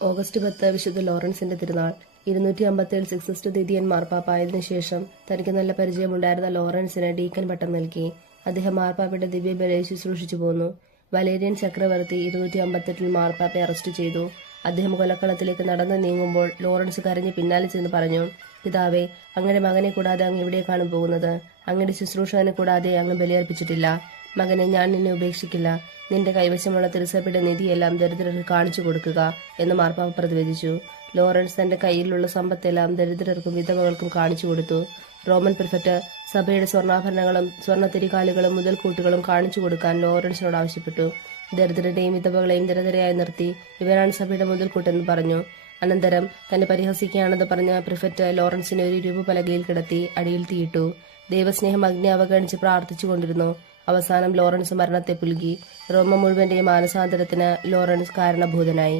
August 10 വിശുദ്ധ ലോറൻസിന്റെ തിരുനാൾ. 257 സിക്സിസ്റ്റ് ദിദിയൻ മാർപ്പാപ്പ ആയതിനു ശേഷം തനിക്ക് നല്ല പരിചയമുണ്ടായിരുന്ന ലോറൻസിന് ഡീക്കൻ പട്ടം നൽകി. അദ്ദേഹം മാർപ്പാപ്പയുടെ ദിവ്യബലിയെ ശുശ്രൂഷിച്ചു പോന്നു. വലേരിയൻ ചക്രവർത്തി 258 മാർപ്പാപ്പയെ അറസ്റ്റ് ചെയ്തു. അദ്ദേഹം കൊലക്കളത്തിലേക്ക് നടന്നു നീങ്ങുമ്പോൾ ലോറൻസ് കരഞ്ഞ് പിന്നാലെ ചെന്ന് പറഞ്ഞു, പിതാവേ, അങ്ങയുടെ മകനെ കൂടാതെ അങ്ങ് എവിടേക്കാണ് പോകുന്നത്? അങ്ങയുടെ ശുശ്രൂഷകനെ കൂടാതെ അങ്ങ് ബലിയർപ്പിച്ചിട്ടില്ല. മകനെ, ഞാൻ നിന്നെ ഉപേക്ഷിക്കില്ല. നിന്റെ കൈവശമുള്ള തിരുസഭയുടെ നിധിയെല്ലാം ദരിദ്രർക്ക് കാണിച്ചു കൊടുക്കുക എന്ന് മാർപ്പാപ്പ പ്രതിവചിച്ചു. ലോറൻസ് തന്റെ കയ്യിലുള്ള സമ്പത്തെല്ലാം ദരിദ്രർക്കും വിധവകൾക്കും കാണിച്ചു കൊടുത്തു. റോമൻ പ്രിഫെക്ട് സഭയുടെ സ്വർണ്ണാഭരണങ്ങളും സ്വർണ്ണത്തിരികാലുകളും മുതൽക്കൂട്ടുകളും കാണിച്ചു കൊടുക്കാൻ ലോറൻസിനോട് ആവശ്യപ്പെട്ടു. ദരിദ്രരെയും വിധവകളെയും ദരിദ്രയായി നിർത്തി ഇവരാണ് സഭയുടെ മുതൽക്കൂട്ടെന്ന് പറഞ്ഞു. അനന്തരം തന്നെ പരിഹസിക്കുകയാണെന്ന് പറഞ്ഞ പ്രിഫെക്ട് ലോറൻസിനെ ഒരു രൂപപലകയിൽ കിടത്തി അടിയിൽ തീയിട്ടു. ദൈവസ്നേഹം അഗ്നി അവഗണിച്ച് പ്രാർത്ഥിച്ചുകൊണ്ടിരുന്നു. അവസാനം ലോറൻസ് മരണത്തെ പുൽകി. റോമ മുഴുവന്റെയും മാനസാന്തരത്തിന് ലോറൻസ് കാരണഭൂതനായി.